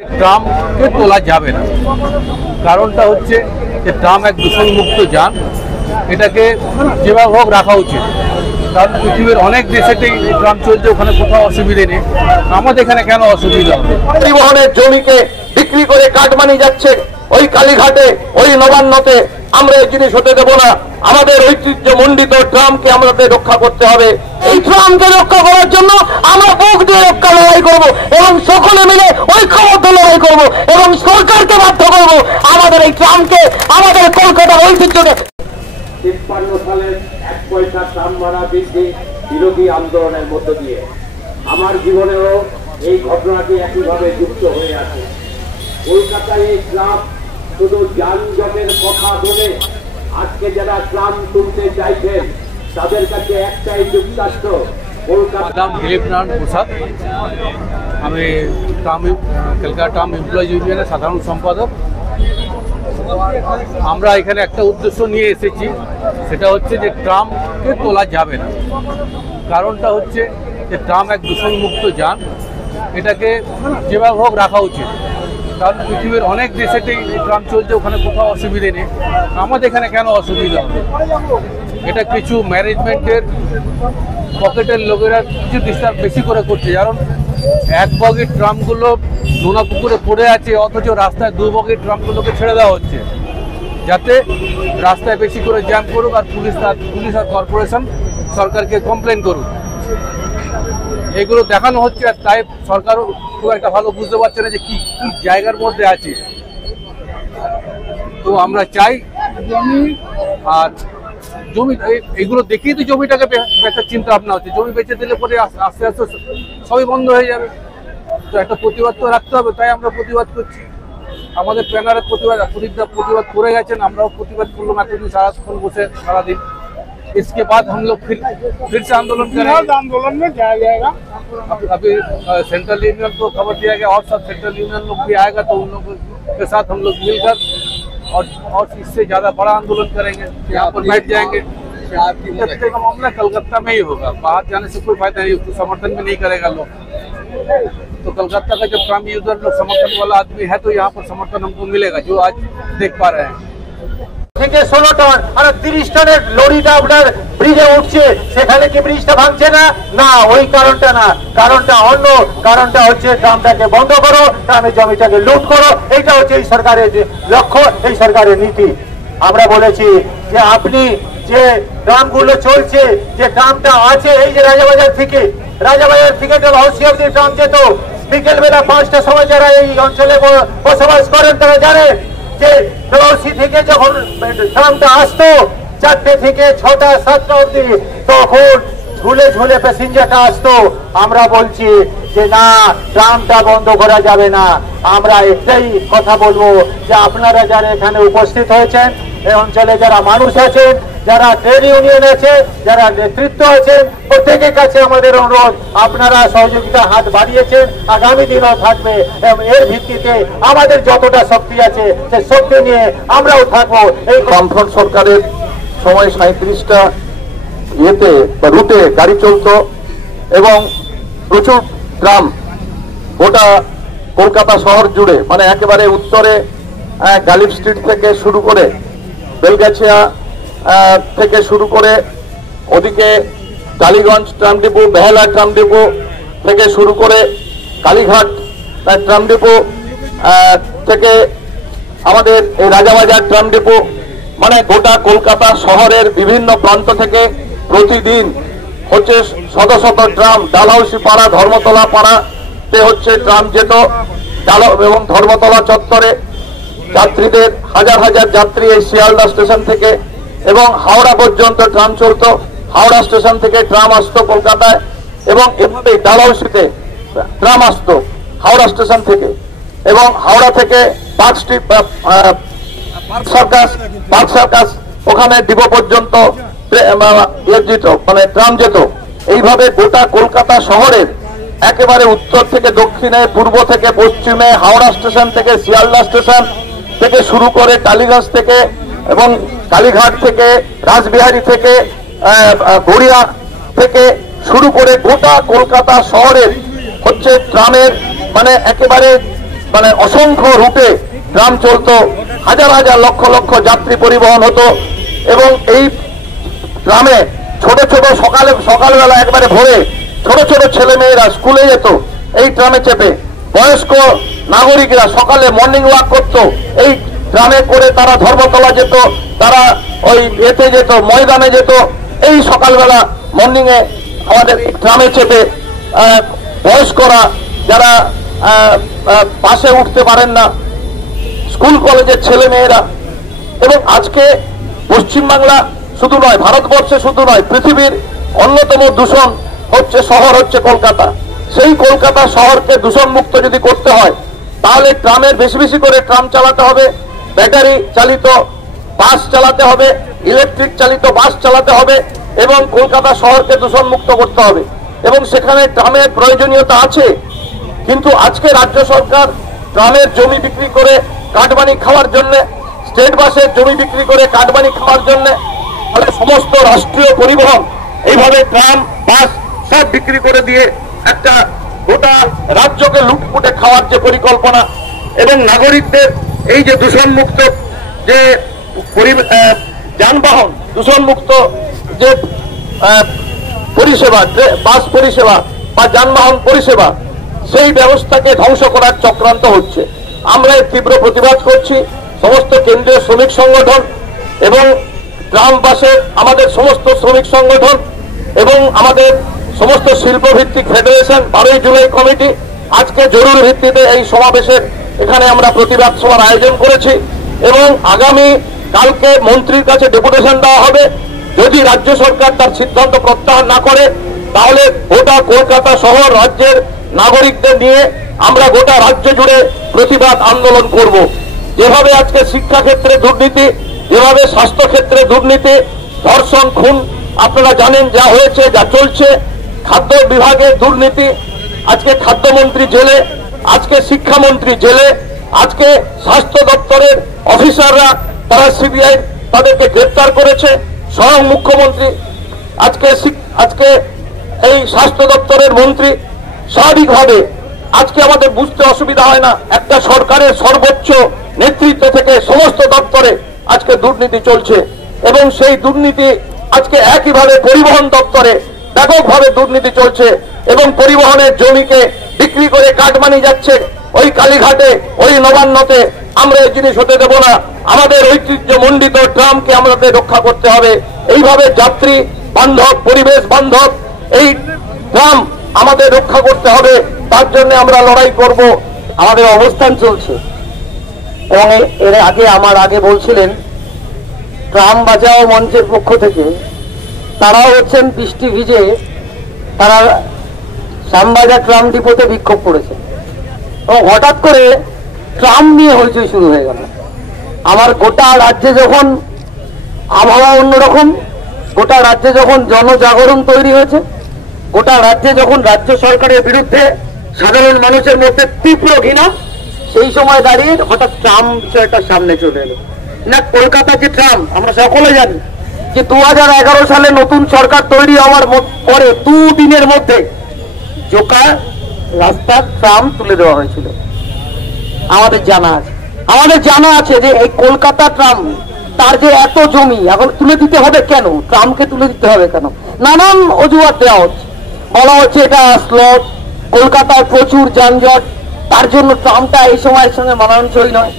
ট্রামকে তোলা যাবে না, কারণটা হচ্ছে যে ট্রাম এক দূষণমুক্ত যান, এটাকে যেভাবে হোক রাখা উচিত। কারণ পৃথিবীর অনেক দেশেতেই ট্রাম চলছে, ওখানে কোথাও অসুবিধে নেই, আমাদের এখানে কেন অসুবিধা হবে? পরিবহনের জমিকে বিক্রি করে কাটমানি যাচ্ছে ওই কালীঘাটে, ওই নবান্নতে। আমরা এই জিনিস হতে দেব না। আমাদের ঐতিহ্য মণ্ডিত ট্রামকে আমাদের রক্ষা করতে হবে। এই ট্রামকে রক্ষা করার জন্য আমরা বুক দিয়ে রক্ষা লড়াই করব এবং সকলে মিলে ঐক্যবদ্ধ লড়াই করব এবং সরকারকে বাধ্য করব আমাদের এই ট্রামকে, আমাদের কলকাতার ঐতিহ্যকে। 53 সালের 1 পয়সা ট্রাম ভাড়া বৃদ্ধি বিরোধী আন্দোলনের মধ্য দিয়ে আমার জীবনেও এই ঘটনাটি একইভাবে যুক্ত হয়ে আছে। কলকাতায় এই ট্রাম শুধু যানজটের কথা বলে আজকে যারা ট্রাম তুলতে চাইছেন তাদের কাছে একটাই যুক্তাস্ত্র কলকাতা। দিলীপ নারায়ণ প্রসাদ, আমি কলকাতা ট্রাম এমপ্লয়িজ ইউনিয়নের সাধারণ সম্পাদক। আমরা এখানে একটা উদ্দেশ্য নিয়ে এসেছি, সেটা হচ্ছে যে ট্রামকে তোলা যাবে না। কারণটা হচ্ছে যে ট্রাম এক দূষণমুক্ত যান, এটাকে যেভাবে হোক রাখা উচিত। কারণ পৃথিবীর অনেক দেশেতেই ট্রাম চলছে, ওখানে কোথাও অসুবিধে নেই, আমাদের এখানে কেন অসুবিধা হবে? এটা কিছু ম্যানেজমেন্টের পকেটের লোকেরা কিছু ডিস্টার্ব বেশি করে করছে। কারণ এক বগির ট্রামগুলো নোনা পুকুরে পড়ে আছে, অথচ রাস্তায় 2 বগির ট্রামগুলোকে ছেড়ে দেওয়া হচ্ছে, যাতে রাস্তায় বেশি করে জ্যাম করুক আর পুলিশ আর কর্পোরেশন সরকারকে কমপ্লেন করুক। এগুলো দেখানো হচ্ছে, আর তাই সরকারও খুব একটা ভালো বুঝতে পারছে না যে কি জায়গার মধ্যে আছে। তো আমরা চাই আর জমি, এগুলো দেখেই তো জমিটাকে বেচার চিন্তা ভাবনা হচ্ছে। জমি বেচে দিলে পরে আস্তে আস্তে সবই বন্ধ হয়ে যাবে। তো একটা প্রতিবাদ তো রাখতে হবে, তাই আমরা প্রতিবাদ করছি। আমাদের প্যানারের প্রতিবাদ করে গেছেন, আমরাও প্রতিবাদ করলাম এতদিন সারাক্ষণ বসে सारादिन। इसके बाद हम लोग फिर से आंदोलन करेंगे। आंदोलन में जाया जाएगा। अभी सेंट्रल यूनियन को खबर दिया गया और सब सेंट्रल यूनियन लोग भी आएगा, तो उन लोगों के साथ हम लोग मिलकर और इससे ज्यादा बड़ा आंदोलन करेंगे। यहाँ पर बैठ जाएंगे। का मामला कलकत्ता में ही होगा, बाहर जाने से कोई फायदा नहीं, उसको समर्थन भी नहीं करेगा लोग। तो कलकत्ता का जब ट्राम यूजर लोग समर्थन वाला आदमी है, तो यहाँ पर समर्थन हमको मिलेगा, जो आज देख पा रहे हैं। থেকে 16 টন আর 30 টনের লরিটা আপনার ব্রিজে উঠছে, সেখানে কি ব্রিজটা ভাঙছে না? না, ওই কারণটা না, কারণটা অন্য। কারণটা হচ্ছে ট্রামটাকে বন্ধ করো, ট্রামের জমিটাকে লুট করো। এইটা হচ্ছে এই সরকারের লক্ষ্য, এই সরকারের নীতি। আমরা বলেছি যে আপনি যে ট্রামগুলো চলছে, যে ট্রামটা আছে এই যে রাজাবাজার থেকে হাউসি অব্দি ট্রাম যেত, বিকেলবেলা 5টার সময় যারা এই অঞ্চলে বসবাস করেন তারা জানেন যে হাউসি থেকে যখন ট্রামটা আসতো 4টে থেকে 6টা 7টা অব্দি, তখন ঝুলে ঝুলে প্যাসেঞ্জারটা আসতো। আমরা বলছি যে না, ট্রামটা বন্ধ করা যাবে না। আমরা একটাই কথা বলবো যে আপনারা যারা এখানে উপস্থিত হয়েছেন, এই অঞ্চলে যারা মানুষ আছেন, যারা ট্রেড ইউনিয়ন আছে, যারা নেতৃত্ব আছেন, প্রত্যেকের কাছে আমাদের অনুরোধ, আপনারা সহযোগিতার হাত বাড়িয়েছেন, আগামী দিনও থাকবে এবং এর ভিত্তিতে আমাদের যতটা শক্তি আছে সে শক্তি নিয়ে আমরাও থাকবো। এই বামফ্রন্ট সরকারের সময় 37টা ইয়েতে বা রুটে গাড়ি চলতো এবং প্রচুর ট্রাম গোটা কলকাতা শহর জুড়ে, মানে একেবারে উত্তরে গালিব স্ট্রিট থেকে শুরু করে বেলগাছিয়া থেকে শুরু করে ওদিকে টালিগঞ্জ ট্রাম ডিপো, বেহালা ট্রাম ডিপো থেকে শুরু করে কালীঘাট ট্রাম ডিপো থেকে আমাদের এই রাজাবাজার ট্রাম ডিপো, মানে গোটা কলকাতা শহরের বিভিন্ন প্রান্ত থেকে প্রতিদিন হচ্ছে শত শত ট্রাম ডালহাউসি পাড়া, ধর্মতলা পাড়াতে হচ্ছে ট্রাম যেত এবং ধর্মতলা চত্বরে যাত্রীদের হাজার হাজার যাত্রী এই শিয়ালদা স্টেশন থেকে এবং হাওড়া পর্যন্ত ট্রাম চলতো। হাওড়া স্টেশন থেকে ট্রাম আসতো কলকাতায় এবং এভাবেই ডালহাউসিতে ট্রাম আসতো হাওড়া স্টেশন থেকে, এবং হাওড়া থেকে পার্ক সার্কাস ওখানে ডিপো পর্যন্ত মানে ট্রাম যেত। এইভাবে গোটা কলকাতা শহরের একেবারে উত্তর থেকে দক্ষিণে, পূর্ব থেকে পশ্চিমে, হাওড়া স্টেশন থেকে শিয়ালদা স্টেশন থেকে শুরু করে টালিগঞ্জ থেকে এবং কালীঘাট থেকে, রাসবিহারী থেকে, গড়িয়া থেকে শুরু করে গোটা কলকাতা শহরের হচ্ছে ট্রামের মানে একেবারে মানে অসংখ্য রুটে ট্রাম চলতো, হাজার হাজার লক্ষ লক্ষ যাত্রী পরিবহন হতো। এবং এই ট্রামে ছোট ছোট সকালবেলা একবারে ভোরে ছোট ছোট ছেলে মেয়েরা স্কুলে যেত এই ট্রামে চেপে। বয়স্ক নাগরিকরা সকালে মর্নিং ওয়াক করতো এই ট্রামে করে, তারা ধর্মতলা যেত, তারা ওই এতে যেত, ময়দানে যেত এই সকালবেলা মর্নিং এ আমাদের ট্রামে চেপে। বয়স্করা যারা বাসে উঠতে পারেন না, স্কুল কলেজের ছেলে মেয়েরা। এবং আজকে পশ্চিমবাংলা শুধু নয়, ভারতবর্ষে শুধু নয়, পৃথিবীর অন্যতম দূষণ শহর হচ্ছে কলকাতা। সেই কলকাতা শহরকে দূষণ মুক্ত যদি করতে হয় তাহলে ট্রামের বেশি বেশি করে ট্রাম চালাতে হবে, ব্যাটারি চালিত বাস চালাতে হবে, ইলেকট্রিক চালিত বাস চালাতে হবে এবং কলকাতা শহরকে দূষণ মুক্ত করতে হবে। এবং সেখানে ট্রামের প্রয়োজনীয়তা আছে, কিন্তু আজকে রাজ্য সরকার ট্রামের জমি বিক্রি করে কাটমানি খাওয়ার জন্য, স্টেট বাসের জমি বিক্রি করে কাটমানি খাওয়ার জন্য, ফলে সমস্ত রাষ্ট্রীয় পরিবহন এইভাবে ট্রাম বাস সব বিক্রি করে দিয়ে একটা গোটা রাজ্যকে লুটপুটে খাওয়ার যে পরিকল্পনা, এবং নাগরিকদের এই যে দূষণমুক্ত যে যানবাহন, দূষণমুক্ত যে পরিষেবা, বাস পরিষেবা বা যানবাহন পরিষেবা, সেই ব্যবস্থাকে ধ্বংস করার চক্রান্ত হচ্ছে। আমরা এর তীব্র প্রতিবাদ করছি। সমস্ত কেন্দ্রীয় শ্রমিক সংগঠন এবং ট্রাম বাসের আমাদের সমস্ত শ্রমিক সংগঠন এবং আমাদের সমস্ত শিল্পভিত্তিক ফেডারেশন, 12 জুলাই কমিটি আজকে জরুরি ভিত্তিতে এই সমাবেশের এখানে আমরা প্রতিবাদ সভার আয়োজন করেছি। এবং আগামী কালকে মন্ত্রীর কাছে ডেপুটেশন দেওয়া হবে। যদি রাজ্য সরকার তার সিদ্ধান্ত প্রত্যাহার না করে তাহলে গোটা কলকাতা শহর রাজ্যের নাগরিকদের নিয়ে আমরা গোটা রাজ্য জুড়ে প্রতিবাদ আন্দোলন করব। যেভাবে আজকে শিক্ষা ক্ষেত্রে দুর্নীতি, যেভাবে স্বাস্থ্য ক্ষেত্রে দুর্নীতি, ধর্ষণ, খুন আপনারা জানেন যা হয়েছে, যা চলছে, খাদ্য বিভাগে দুর্নীতি, আজকে খাদ্যমন্ত্রী জেলে, আজকে শিক্ষামন্ত্রী জেলে, আজকে স্বাস্থ্য দপ্তরের অফিসাররা তারা সিবিআই তাদেরকে গ্রেপ্তার করেছে, স্বয়ং মুখ্যমন্ত্রী আজকে এই স্বাস্থ্য দপ্তরের মন্ত্রী। স্বাভাবিকভাবে আজকে আমাদের বুঝতে অসুবিধা হয় না, একটা সরকারের সর্বোচ্চ নেতৃত্ব থেকে সমস্ত দপ্তরে আজকে দুর্নীতি চলছে এবং সেই দুর্নীতি আজকে একইভাবে পরিবহন দপ্তরে ব্যাপকভাবে দুর্নীতি চলছে এবং পরিবহনের জমিকে বিক্রি করে কাটমানি যাচ্ছে ওই কালীঘাটে, ওই নবান্নতে। আমরা এই জিনিস হতে দেব না। আমাদের ঐতিহ্য মণ্ডিত ট্রামকে আমাদের রক্ষা করতে হবে। এইভাবে যাত্রী বান্ধব, পরিবেশ বান্ধব এই ট্রাম আমাদের রক্ষা করতে হবে। তার জন্য আমরা লড়াই করব। আমাদের অবস্থান চলছে এবং এর আগে বলছিলেন ট্রাম বাঁচাও মঞ্চের পক্ষ থেকে, তারাও হচ্ছেন বৃষ্টি ভিজে, তারা শ্যামবাজার ট্রাম ডিপোতে বিক্ষোভ করেছে এবং হঠাৎ করে ট্রাম নিয়ে হইচই শুরু হয়ে গেল। আমার গোটা রাজ্যে যখন আবহাওয়া অন্যরকম, গোটা রাজ্যে যখন জনজাগরণ তৈরি হয়েছে, গোটা রাজ্যে যখন রাজ্য সরকারের বিরুদ্ধে সাধারণ মানুষের মধ্যে তীব্র ঘৃণা, সেই সময় দাঁড়িয়ে হঠাৎ ট্রাম বিষয়টা সামনে চলে এলো। না, কলকাতা যে ট্রাম আমরা সকলে জানি যে 2011 সালে নতুন সরকার তৈরি হওয়ার পরে 2 দিনের মধ্যে জোকা রাস্তার ট্রাম তুলে দেওয়া হয়েছিল। আমাদের জানা আছে যে এই কলকাতা ট্রাম তার যে এত জমি এখন তুলে দিতে হবে কেন, ট্রামকে তুলে দিতে হবে কেন, নানান অজুহাত দেওয়া হচ্ছে। বলা হচ্ছে এটা স্লট, কলকাতায় প্রচুর যানজট, তার জন্য ট্রামটা এই সময়ের সঙ্গে মানানসই নয়।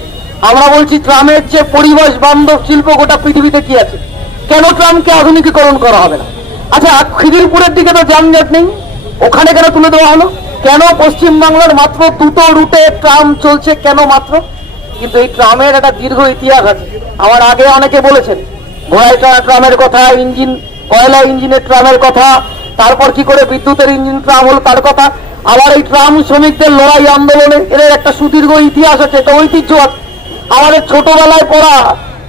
আমরা বলছি ট্রামের যে পরিবেশ বান্ধব শিল্প গোটা পৃথিবীতে কি আছে, কেন ট্রামকে আধুনিকীকরণ করা হবে না? আচ্ছা, খিদিরপুরের দিকে তো যানজট নেই, ওখানে কেন তুলে দেওয়া হলো? কেন পশ্চিমবাংলার মাত্র 2টো রুটে ট্রাম চলছে, কেন মাত্র? কিন্তু এই ট্রামের একটা দীর্ঘ ইতিহাস আছে। আমার আগে অনেকে বলেছেন ঘোড়ায় ট্রামের কথা, কয়লা ইঞ্জিনের ট্রামের কথা, তারপর কি করে বিদ্যুতের ইঞ্জিন ট্রাম হলো তার কথা। আবার এই ট্রাম শ্রমিকদের লড়াই আন্দোলনে এদের একটা সুদীর্ঘ ইতিহাস আছে, একটা ঐতিহ্য আছে। আমাদের ছোটবেলায় পড়া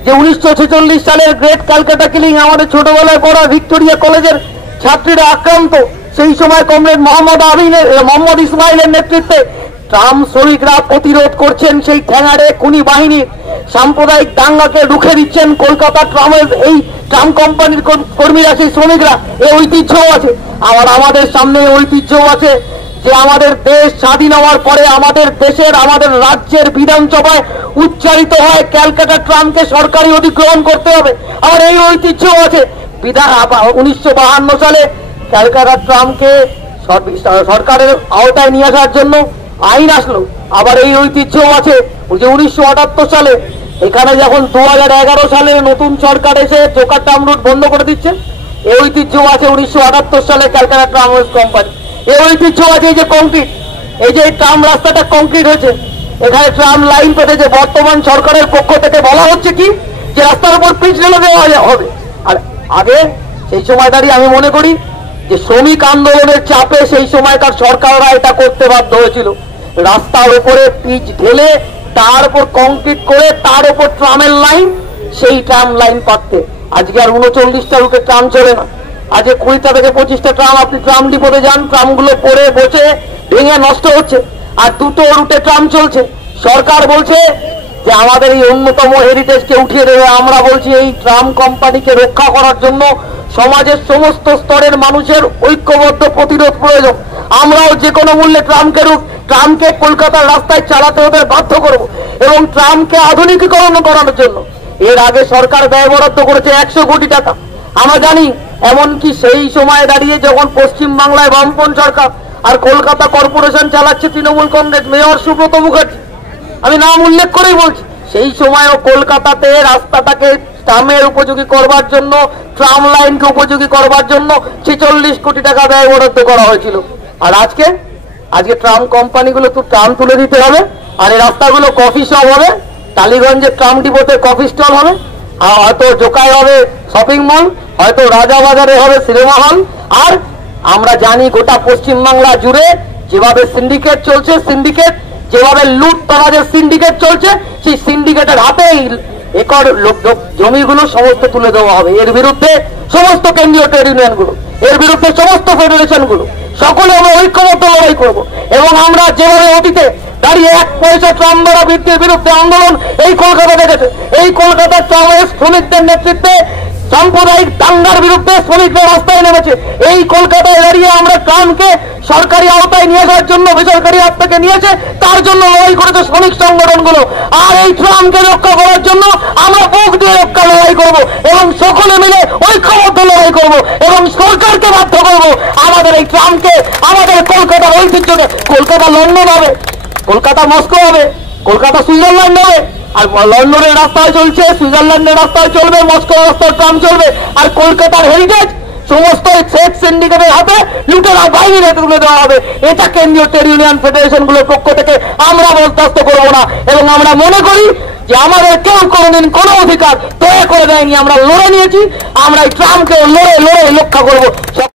যে 1946 সালের গ্রেট ক্যালকাটা কিলিং, আমাদের ছোটবেলায় পড়া ভিক্টোরিয়া কলেজের ছাত্রীরা আক্রান্ত, সেই সময় কমরেড মোহাম্মদ ইসমাইলের নেতৃত্বে ট্রাম শ্রমিকরা প্রতিরোধ করছেন সেই ঠ্যাঙাড়ে খুনি বাহিনী, সাম্প্রদায়িক দাঙ্গাকে রুখে দিচ্ছেন কলকাতা ট্রামের এই ট্রাম কোম্পানির কর্মীরা, সেই শ্রমিকরা। এই ঐতিহ্যও আছে। আবার আমাদের সামনে ঐতিহ্যও আছে যে আমাদের দেশ স্বাধীন হওয়ার পরে আমাদের দেশের আমাদের রাজ্যের বিধানসভায় উচ্চারিত হয় ক্যালকাটা ট্রামকে সরকারি অধিগ্রহণ করতে হবে। আমার এই ঐতিহ্য আছে। 1952 সালে ক্যালকাটা ট্রামকে সরকারের আওতায় নিয়ে আসার জন্য আইন আসলো। আবার এই ঐতিহ্য আছে যে 1978 সালে এখানে যখন 2011 সালে নতুন সরকার এসে চোকা ট্রাম রুট বন্ধ করে দিচ্ছে, এই ঐতিহ্য আছে 1978 সালে ক্যালকাটা ট্রাম কোম্পানি। এই ঐতিহ্য আছে এই যে কংক্রিট, এই যে এই ট্রাম রাস্তাটা কংক্রিট হয়েছে, এখানে ট্রাম লাইন পেতেছে। বর্তমান সরকারের পক্ষ থেকে বলা হচ্ছে কি যে রাস্তার উপর পিচ ঢেলে দেওয়া হবে। আর আগে সেই সময় দাঁড়িয়ে আমি মনে করি যে শ্রমিক আন্দোলনের চাপে সেই সময়কার সরকাররা এটা করতে বাধ্য হয়েছিল। রাস্তার উপরে পিচ ঢেলে তার উপর কংক্রিট করে তার উপর ট্রামের লাইন, সেই ট্রাম লাইন পাততে। আজকে আর 39টা রুটে ট্রাম চলে না, আজকে 20টা থেকে 25টা ট্রাম আপনি ট্রাম ডিপোতে যান, ট্রামগুলো পড়ে বসে ভেঙে নষ্ট হচ্ছে। আর 2টো রুটে ট্রাম চলছে। সরকার বলছে যে আমাদের এই অন্যতম হেরিটেজকে উঠিয়ে দেবে। আমরা বলছি এই ট্রাম কোম্পানিকে রক্ষা করার জন্য সমাজের সমস্ত স্তরের মানুষের ঐক্যবদ্ধ প্রতিরোধ প্রয়োজন। আমরাও যে কোনো মূল্যে ট্রামকে কলকাতার রাস্তায় চালাতে ওদের বাধ্য করব এবং ট্রামকে আধুনিকীকরণ করানোর জন্য এর আগে সরকার ব্যয় বরাদ্দ করেছে 100 কোটি টাকা। আমরা জানি এমনকি সেই সময় দাঁড়িয়ে যখন পশ্চিমবাংলায় বামপন্থী সরকার আর কলকাতা কর্পোরেশন চালাচ্ছে তৃণমূল কংগ্রেস মেয়র সুব্রত মুখার্জি, আমি নাম উল্লেখ করেই বলছি, সেই সময়ও কলকাতাতে রাস্তাটাকে ট্রামের উপযোগী করবার জন্য, ট্রাম লাইনকে উপযোগী করবার জন্য 46 কোটি টাকা ব্যয় বরাদ্দ করা হয়েছিল। আর আজকে ট্রাম কোম্পানিগুলো তো ট্রাম তুলে দিতে হবে, আর এই রাস্তাগুলো কফি শপ হবে, টালিগঞ্জে ট্রাম ডিপোতে কফি স্টল হবে, আর হয়তো জোকায় হবে শপিং মল, হয়তো রাজাবাজারে হবে সিনেমা হল। আর আমরা জানি গোটা পশ্চিমবাংলা জুড়ে যেভাবে সিন্ডিকেট চলছে, যেভাবে লুট তরাজের সিন্ডিকেট চলছে, সেই সিন্ডিকেটের হাতেই একর জমিগুলো সমস্ত তুলে দেওয়া হবে। এর বিরুদ্ধে সমস্ত কেন্দ্রীয় ট্রেড ইউনিয়নগুলো, এর বিরুদ্ধে সমস্ত ফেডারেশনগুলো সকলে আমরা ঐক্যবদ্ধ লড়াই করব। এবং আমরা যেভাবে অতীতে দাঁড়িয়ে 1 পয়সা ট্রাম ভাড়া বৃদ্ধির বিরুদ্ধে আন্দোলন এই কলকাতা দেখেছে, এই কলকাতার ট্রামের শ্রমিকদের নেতৃত্বে সাম্প্রদায়িক দাঙ্গার বিরুদ্ধে শ্রমিকরা রাস্তায় নেমেছে। এই কলকাতায় দাঁড়িয়ে আমরা ট্রামকে সরকারি আওতায় নিয়ে যাওয়ার জন্য বেসরকারি হাত থেকে নিয়েছে, তার জন্য লড়াই করেছে শ্রমিক সংগঠনগুলো। আর এই ট্রামকে রক্ষা করার জন্য আমরা বুক দিয়ে লড়াই করব এবং সকলে মিলে ঐক্যবদ্ধ লড়াই করব এবং সরকারকে বাধ্য করব আমাদের এই ট্রামকে, আমাদের কলকাতার ঐতিহ্যকে, কলকাতা লন্ডন হবে, কলকাতা মস্কো হবে, কলকাতা সুইজারল্যান্ড হবে। আর লন্ডনের রাস্তায় চলছে, সুইজারল্যান্ডের রাস্তায় চলবে, মস্কো রাস্তায় ট্রাম চলবে। আর কলকাতার হেরিটেজ সমস্ত সেট সিন্ডিকেটের হাতে লুটেরা বাইরে তুলে দেওয়া হবে। এটা কেন্দ্রীয় ট্রেড ইউনিয়ন ফেডারেশন গুলোর পক্ষ থেকে আমরা বরদাস্ত করবো না। এবং আমরা মনে করি যে আমাদের কেউ কোনোদিন কোনো অধিকার তৈরি করে দেয়নি, আমরা লড়ে নিয়েছি, আমরা এই ট্রামকে লড়ে রক্ষা করবো।